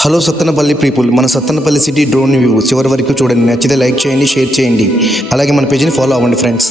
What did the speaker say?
Hello Sattenapalli people, మన Sattenapalli city drone view చివరి వరకు చూడండి. నచ్చితే లైక్ చేయండి, షేర్ చేయండి. అలాగే మన పేజీని ఫాలో అవ్వండి ఫ్రెండ్స్.